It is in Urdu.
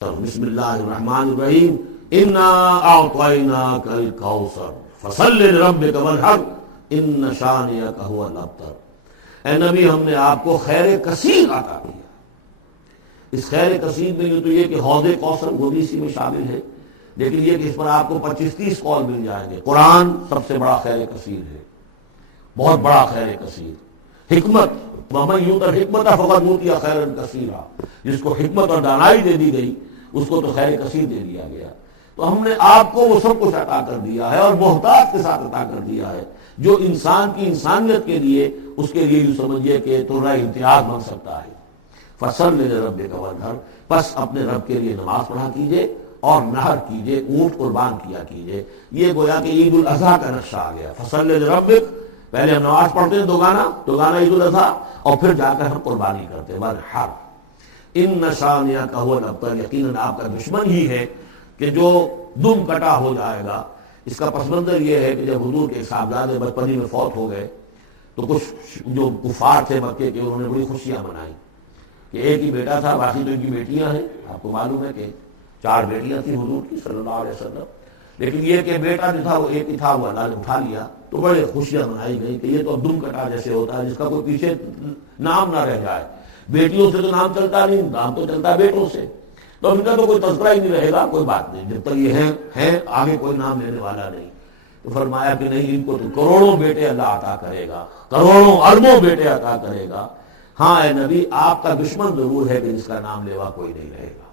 بسم اللہ الرحمن الرحیم انا اعطیناک الکوثر فصل لربک وانحر ان شانئک هو الابتر۔ اے نبی، ہم نے آپ کو خیر کثیر عطا کیا۔ اس خیر کثیر میں یہ تو یہ کہ حوض کوثر وہ بھی اسی میں شامل ہے، لیکن یہ کہ اس پر آپ کو 25-30 قول مل جائیں گے۔ قرآن سب سے بڑا خیر کثیر ہے، بہت بڑا خیر کثیر۔ حکمت، ومن یؤت الحکمۃ فقد اوتی خیرا کثیرا، جس کو حکمت اور دانائی دے دی گئی اس کو تو خیر کثیر دے دیا گیا۔ تو ہم نے آپ کو وہ سب کچھ عطا کر دیا ہے، اور محتاط کے ساتھ عطا کر دیا ہے، جو انسان کی انسانیت کے لیے، اس کے لیے یوں سمجھیے کہ ترہ امتیاز بن سکتا ہے۔ فصل لربک وانحر، پس اپنے رب کے لیے نماز پڑھا کیجئے اور نحر کیجئے، اونٹ قربان کیا کیجئے۔ یہ گویا کہ عید الاضحیٰ کا نقشہ آ گیا۔ فصل لربک، پہلے ہم نماز پڑھتے ہیں دوگانا عید الاضحیٰ، اور پھر جا کر ہم قربانی کرتے ہیں وانحر ان شانئک هو الابتر، یقیناً آپ کا دشمن ہی ہے کہ جو دم کٹا ہو جائے گا۔ اس کا پس منظر یہ ہے کہ جب حضور کے صاحبزادے بچپنی میں فوت ہو گئے تو کچھ جو کفار تھے مکے کے، انہوں نے بڑی خوشیاں منائی کہ ایک ہی بیٹا تھا، باقی تو ان کی بیٹیاں ہیں۔ آپ کو معلوم ہے کہ 4 بیٹیاں تھیں حضور کی صلی اللہ علیہ وسلم، لیکن یہ کہ بیٹا جو تھا وہ ایک ہی تھا، وہ اللہ نے اٹھا لیا۔ تو بڑے خوشیاں منائی گئی کہ یہ تو اب دم کٹا جیسے ہوتا ہے، جس کا کوئی پیچھے نام نہ رہ جائے۔ بیٹیوں سے تو نام چلتا نہیں، نام تو چلتا ہے بیٹوں سے، تو ان کا تو کوئی تذکرہ ہی نہیں رہے گا۔ کوئی بات نہیں، جب تک یہ ہے آگے کوئی نام لینے والا نہیں۔ تو فرمایا کہ نہیں، ان کو تو کروڑوں بیٹے اللہ عطا کرے گا، کروڑوں اربوں بیٹے عطا کرے گا۔ ہاں اے نبی، آپ کا دشمن ضرور ہے کہ جس کا نام لیوا کوئی نہیں رہے گا۔